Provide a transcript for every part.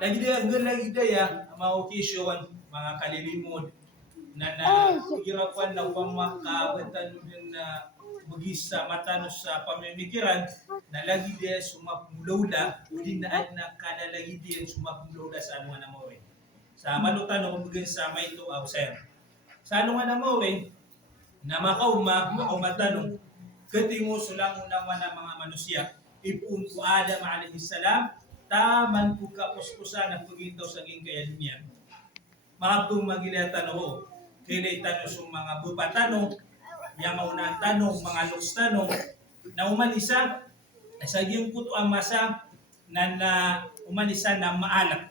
lagi dia ya mau occasion mga kalilimod na hirapan na pamakabetan din na bugis sa matanos sa pamimikiran na lagi dia sumapulawda uli na at nakalalagi dia sumapulawda sa ano nga mo rin. Sa malutano bugin sa may ito sir. Sa ano nga mo rin na makaumatanong kati mo sulang unawa ng mga manusia ipun ko Adam alaihi salam taman ko kapuspusan ang pagitaw sa ging kaya dunya. Mga magilatan ho, kilay tanong sa mga bupatano, yung maunang tanong, mga loks tanong, na umanisa, sa yung puto ang masa na umanisa na maalak.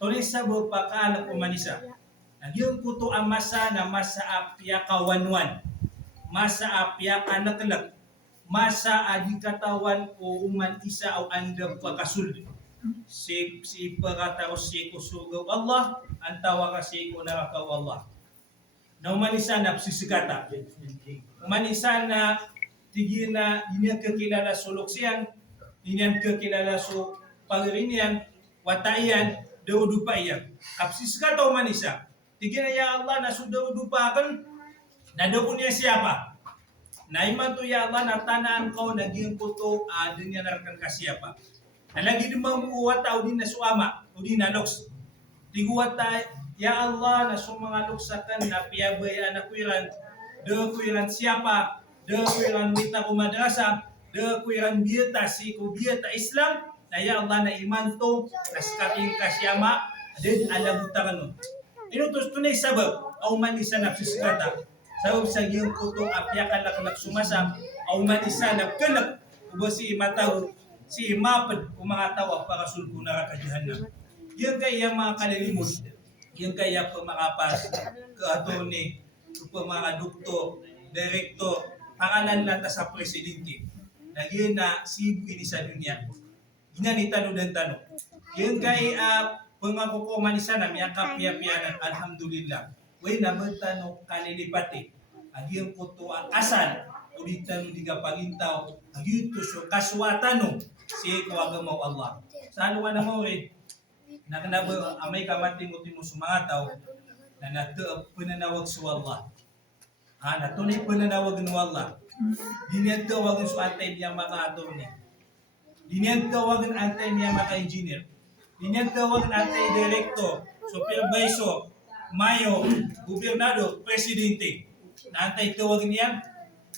Tuloy sa bupakaalak umanisa. Yung puto ang masa na masa apya kawanwan, masa apya kanakalak, masa adi katawan o uman isa o anda pagkasulid. Si pagkatao si kusugaw Allah, ang tawa kasi ko narakaw Allah. Na umanisa na psisikata. Umanisa na tigil na hindi kakilala sa luksiyan, hindi kakilala sa pagirinian, wataian, daudupayan. Kapsisikata umanisa. Tigil na ya Allah na sudaudupakan, na daw niya siapa. Na iman to ya Allah na tanaan ko, naging puto, din niya narakan ka siapa. Nalagi din mga tao din na suama, o din na loks. Tiguwata, ya Allah, na mga loksakan na piyabay anak kuiran, de kuiran siapa, de kuiran wita kumadrasa, de kuiran biyata si kubiyata Islam, na ya Allah na iman to, naskating kasyama, din alabuta ka nun. Inutos tunay sabab, au manisa na psisikata, sabab sa iyong puto, apyakan na sumasam, au manisa na kanak, ubo si mataw, si mapad o mga tawa para sulko na kakajahan. Yung kaya mga kalilimod, yung kaya pamakapas, ka-attorney, mga doktor, direktor, pangalan lang sa presidente. Nagyan na sibu ini sa dunia. Ginanitano ng tanong. Yung kaya pangakukuman ni sana, may kapya-piyanan, alhamdulillah. Way naman tanong kalilipati. Agyang puto ang asal, ulitan di ka pagintaw, agyang so kaswatano, si kuwagamaw Allah. Sa ano ka na mo rin, nakanaba amay kamating-uti mo sumangatao, na pananawag sa Allah. Natunay pananawag ng Allah. Dinyan tawagan sa antay niya maka-attorney. Dinyan tawagan antay niya maka-engineer. Dinyan tawagan antay director, supervisor, mayo, gobernador, presidente. Na antay tawagan niya,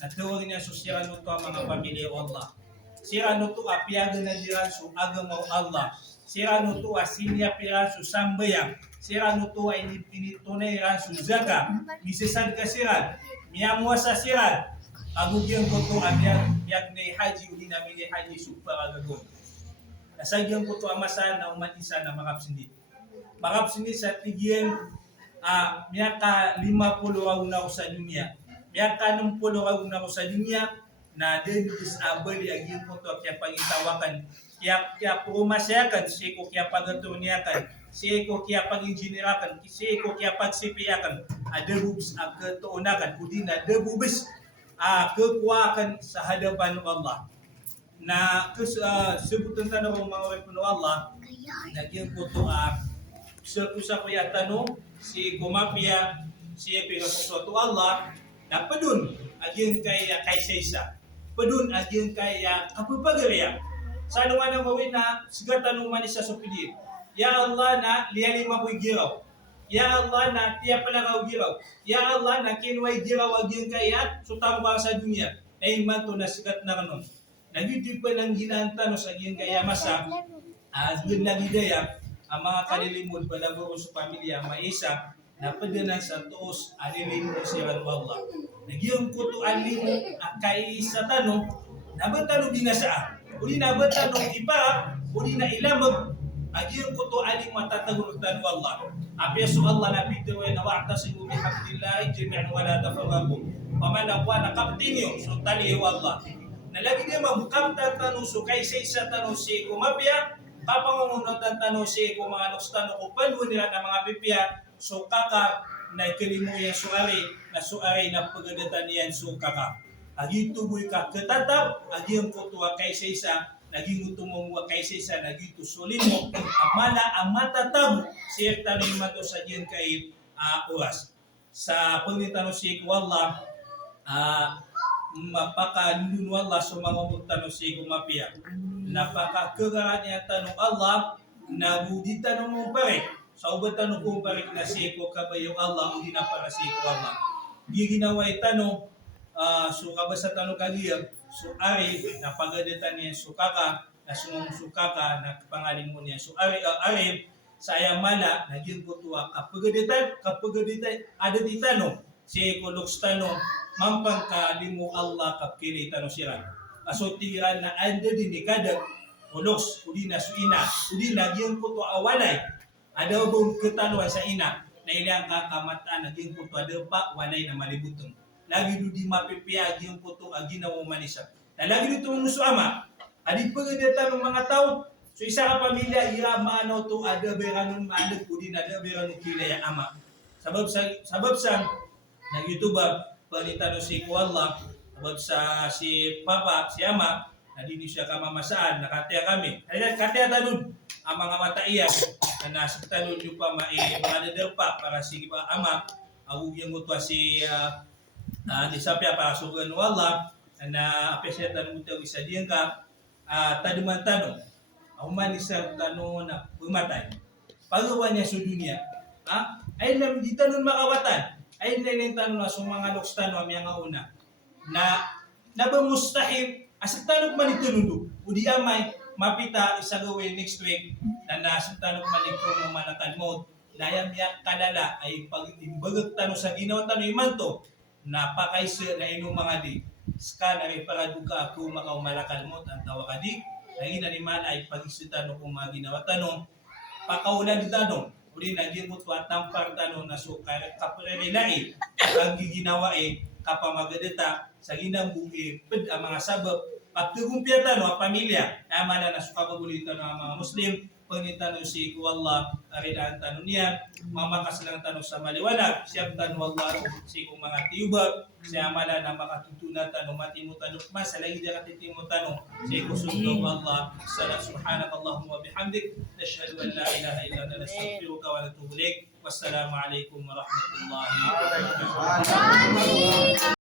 natawag niya so sira no to ang mga pamilya Allah. Sira no to apiagan na diran so agamaw Allah. Sira no to asinya piran so sambayang. Sira no to ay initunay ran so zaka. Misesad ka siran. Miyamuwa sa siran. Agugyan ko to abiyag na haji uli namin ni haji so paragagon. Nasagyan ko to amasan na umanisa na makapsindit. Makapsindit sa tigyan miyaka 50 raw na ako sa dunia. Miyaka 60 raw na ako sa dunia na din disable yung po to kaya pangitawakan. Kaya pumasyakan, siya ko kaya pagaturniakan, siya ko kaya pag-engineerakan, siya ko kaya pagsipiyakan, adabubis ang katuunakan, kudi na adabubis kekuwakan sa hadapan ng Allah. Na sebutan tanong ng mga wepo ng Allah, nagyang po to sa kuya tanong, si kumapya, siya pinasusuto Allah, na padun, agyan kaya kaysaysa. Padun, agyan kaya kapupagariya. Sa ano nga nang gawin na, sigat tanong man isa sa pidir. Ya Allah na liyalima ko'y giraw. Ya Allah na tiya palagaw giraw. Ya Allah na kinuway giraw agyan kaya, sutang ba sa dunya. Ay man to na sigat na kanon. Nagitip pa ng ginantan sa agyan kaya masa, yun lang idea, ang mga kalilimod palaburo sa pamilya, maisa, na padanan sa tuos, alilin mo siya ng Allah. Nagyang kuto alin ang kaisa tanong, nabatano din na siya. Uli nabatano iba, uli na ilamag, nagyang kuto alin matatagunog tanong Allah. Apiyaso Allah na bitiroy na wa'tasimu bihamdillahi jami'an wala tafarabu. Pamanakwa na kaptinyo, so taliyo Allah. Nalagi niya mamukapta tanong so kaisa tanong si kumapya, kapangungunan tanong si kumanok tanong upan nila ng mga pipya, so kaka na ikilimu yan na suari na pagadatan yan so kaka. Agi tuboy ka katatap, agi ang kutuwa kaysa isa, naging utumuwa kaysa isa naging tusulin mo amala ang matatabo siya tanong mato sa diyan kay oras sa pagnitanong si wallah mapaka wallah so mga tanong si kumapia napaka niya tanong Allah nabudi tanong mo pare sa ubat tanong ko pare na si ko kabayo Allah hindi na para si ko Allah giginawa tanong so kabasa tanong kagiyag so ari na pagaditan niya sukaka na sukaka na pangaling mo niya so ari saya mala naging kutuwa kapagaditan ada di tanong si kuluks tanong mampang kalimu Allah kapkili tanong siya aso tiran na anda din kada kuluks udi na su ina udi naging kutuwa awalay ada bang ketaluan sa ina na ilang kakamataan naging kutuwa pa walay na malibutong lagi do di mapipiyag yung puto aginaw manisa. Na lagi dito muso ama, adi pagdata ng mga tao. So isa ka pamilya ira maano to ada beranon maanag pudi na ada beranon kilaya ama. Sabab sa nag-YouTuber balita no si Allah, sabab sa si papa, si ama, hindi siya kamamasaan, nakataya kami. Kaya kataya tanun ang mga mataiyan na nasa tanun yung pa mga pa para si ama, awugyan mo to si di sapya para sugan wala na apeseta mo tayo isa diyan ka taduman tanong man isa tanong na pumatay pagawa niya sa dunia ay nam di tanong makawatan ay nilin tanong na sa mga loks tanong mga una na nabamustahil asa tanong man itunundo udi amay mapita isa gawin next week na nasa tanong man ito mo manakad mo layam yak kalala ay pag imbagag tanong sa ginawa tanong imanto napakaisir na inong mga di ska na may paraduka ako makaumalakal ang tawa ka di lagi na naman ay pag-isitan kung mga ginawa tanong pakaulan di tanong uli naging mutwa tampar tanong na so kaprelilai ang giginawa kapamagadita sa ginambong ang mga sabab pagtugumpya tanong ang pamilya naman na sukabagulitan ng mga Muslim pagnitanong si Allah aridaan tanong niya mamakas lang tanong sa maliwanag siyang tanong Allah si kung mga tiyubag siya mala na makatutunan tanong matimu tanong mas lagi dia katitimu tanong si kusundo Allah subhanakallahumma bihamdik nashhadu an la ilaha illa anta nastaghfiruka wa natubu ilaik wassalamu alaikum warahmatullahi wabarakatuh